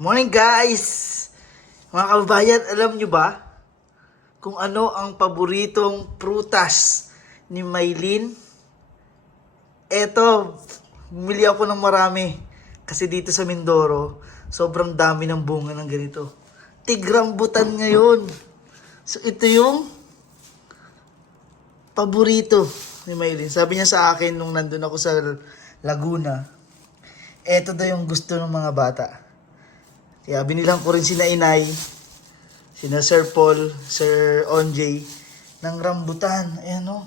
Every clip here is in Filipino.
Morning guys! Mga kababayan, alam nyo ba kung ano ang paboritong prutas ni Maylin? Eto, bumili ako ng marami kasi dito sa Mindoro, sobrang dami ng bunga ng ganito. Tigrambutan ngayon. So ito yung paborito ni Maylin. Sabi niya sa akin nung nandun ako sa Laguna, eto daw yung gusto ng mga bata. Kaya binilang ko rin sina Inay, sina Sir Paul, Sir Onjay, ng rambutan. Ayan o.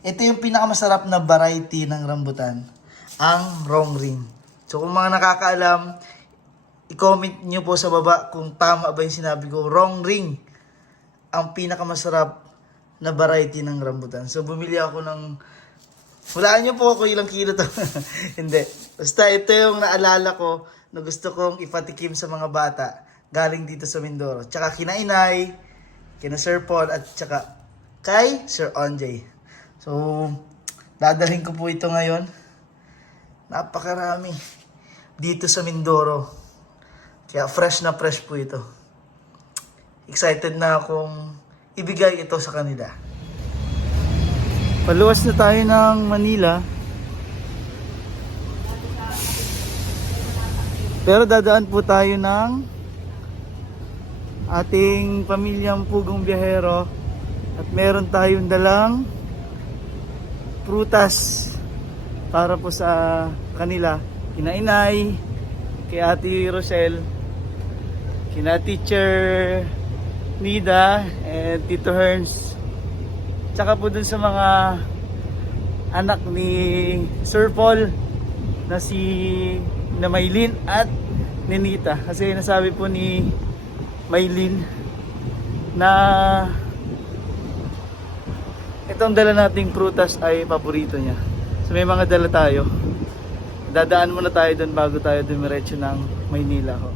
Ito yung pinakamasarap na variety ng rambutan, ang Rongreen. So kung mga nakakaalam, i-comment nyo po sa baba kung tama ba yung sinabi ko. Rongreen, ang pinakamasarap na variety ng rambutan. So bumili ako ng... Hulaan nyo po ako ilang kilo to. Hindi. Basta ito yung naalala ko na gusto kong ipatikim sa mga bata galing dito sa Mindoro. Tsaka kina Inay, kina Sir Paul, at tsaka kay Sir Onjay. So, dadalhin ko po ito ngayon. Napakarami dito sa Mindoro. Kaya fresh na fresh po ito. Excited na akong ibigay ito sa kanila. Paluwas na tayo ng Manila. Pero dadaan po tayo ng ating pamilyang pugong biyahero at meron tayong dalang prutas para po sa kanila, kina Inay, kay Ate Rochelle, kina Teacher Nida and Tito Herns, tsaka po dun sa mga anak ni Sir Paul na na Maylin at Ninita. Kasi nasabi po ni Maylin na itong dala nating prutas ay paborito niya. So may mga dala tayo. Dadaan muna tayo doon bago tayo dumiretso ng Maynila ho.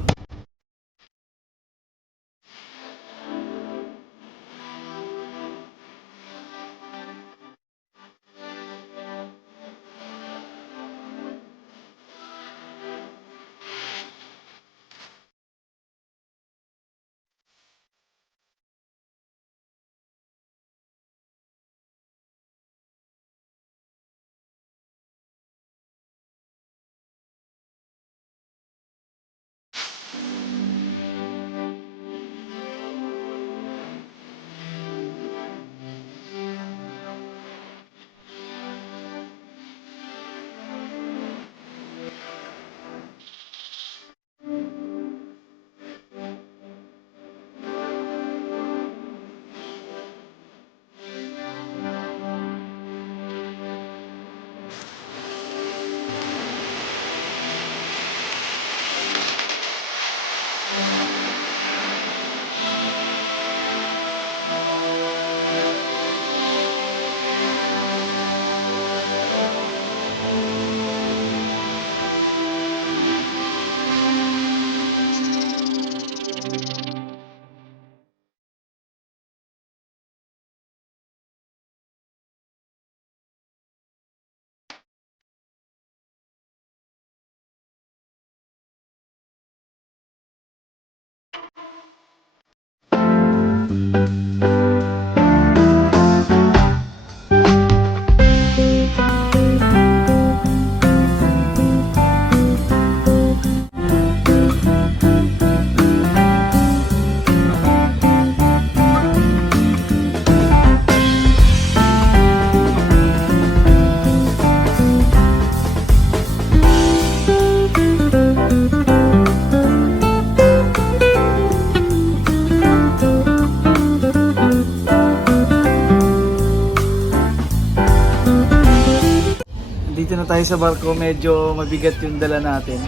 Dito na tayo sa barko, medyo mabigat yung dala natin.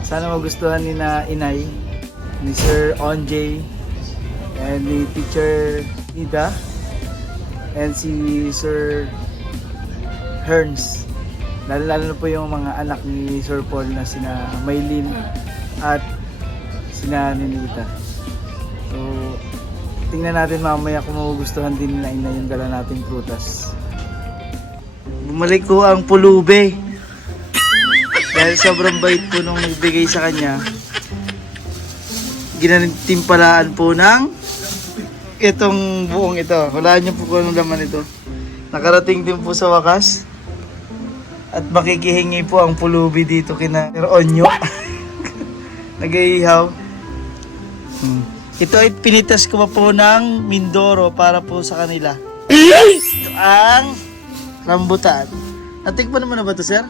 Sana magustuhan ni na Inay, ni Sir Onjay, and ni Teacher Nida, and si Sir Herns. Lalo na po yung mga anak ni Sir Paul na sina Maylin at sina Ninita. So, tingnan natin mamaya kung magugustuhan din na Inay yung dala nating prutas. Bumalik ko ang pulube. Dahil sobrang bait po nung nagbigay sa kanya. ginantimpalaan po ng itong buong ito. Hulaan niyo po kung anong laman ito. Nakarating din po sa wakas. At makikihingi po ang pulubi dito kina Sir Onyo. Nag-iihaw. Ito ay pinitas ko pa po ng Mindoro para po sa kanila. Ito ang rambutan. Natikman naman na ba ito, sir?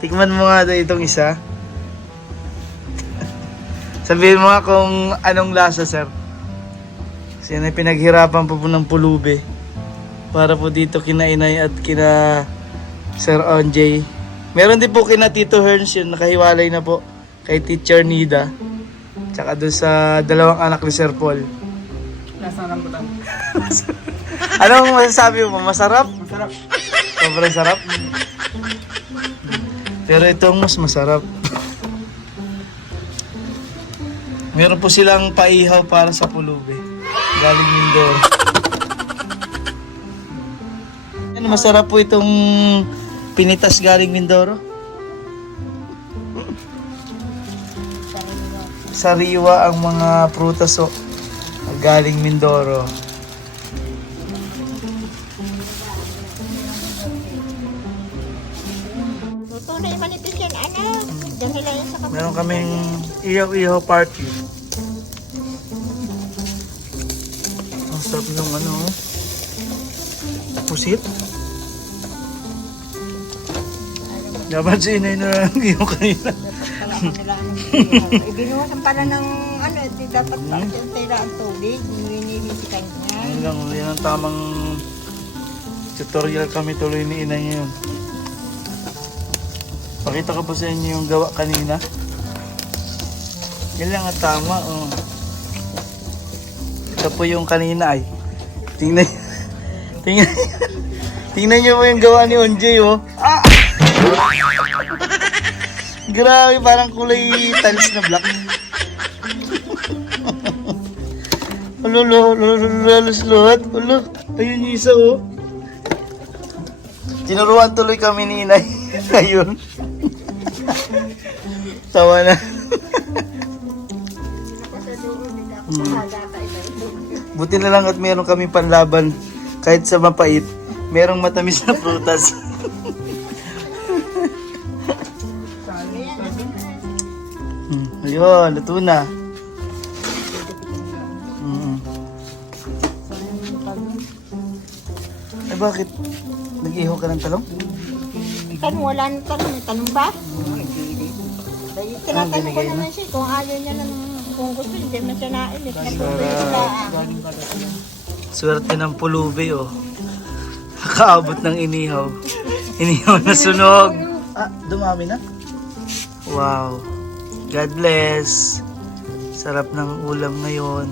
Tikman mo nga itong isa. Sabihin mo nga kung anong lasa, sir. Kasi na pinaghirapan po ng pulubi. Para po dito kina Inay at kina Sir Onjay. Meron din po kina Tito Herns yun, nakahiwalay na po. Kay Teacher Nida. Tsaka doon sa dalawang anak ni Sir Paul. Lasang rambutan. Anong masasabi mo? Masarap? Masarap. Sobrang sarap? Pero itong mas masarap. Meron po silang paihaw para sa pulubi. Galing Mindoro. Yan, masarap po itong pinitas galing Mindoro. Sariwa ang mga prutas galing Mindoro. Tunay manipis yan, anak. Diyan nila yan sa kapatid. Meron kaming ihaw-ihaw party. Ang sarap ng pusit. Dapat si Inay na lang yung kanina. Ibinuwasan pala ng dapat yung tela ang tubig. Ninilisikan niya. Ayun lang, yan ang tamang tutorial kami tuloy ni Inay ngayon. Pakita ko ba sa inyo yung gawa kanina? Yan lang ang tama. Oh. Ito po yung kanina ay. Tingnan tingnan nyo po yung gawa ni Onjay, oh. Ah! Grabe, parang kulay tiles na black. Lalos lahat. Ayun yung isa, oh. Tinuruan tuloy kami ni Inay. Ayun. Tawa na. Buti na lang at meron kami panlaban kahit sa mapait. Merong matamis na prutas. Ayun, luto na. Eh bakit? Nag-ihaw ka ng talong? Wala nang tanong. May tanong ba? Tinatanong ko naman siya kung ayaw niya kung gusto hindi man siya nailit. Swerte ng pulubi, oh. Nakaabot ng inihaw. Inihaw na sunog. Ah, dumami na? Wow. God bless. Sarap ng ulam ngayon.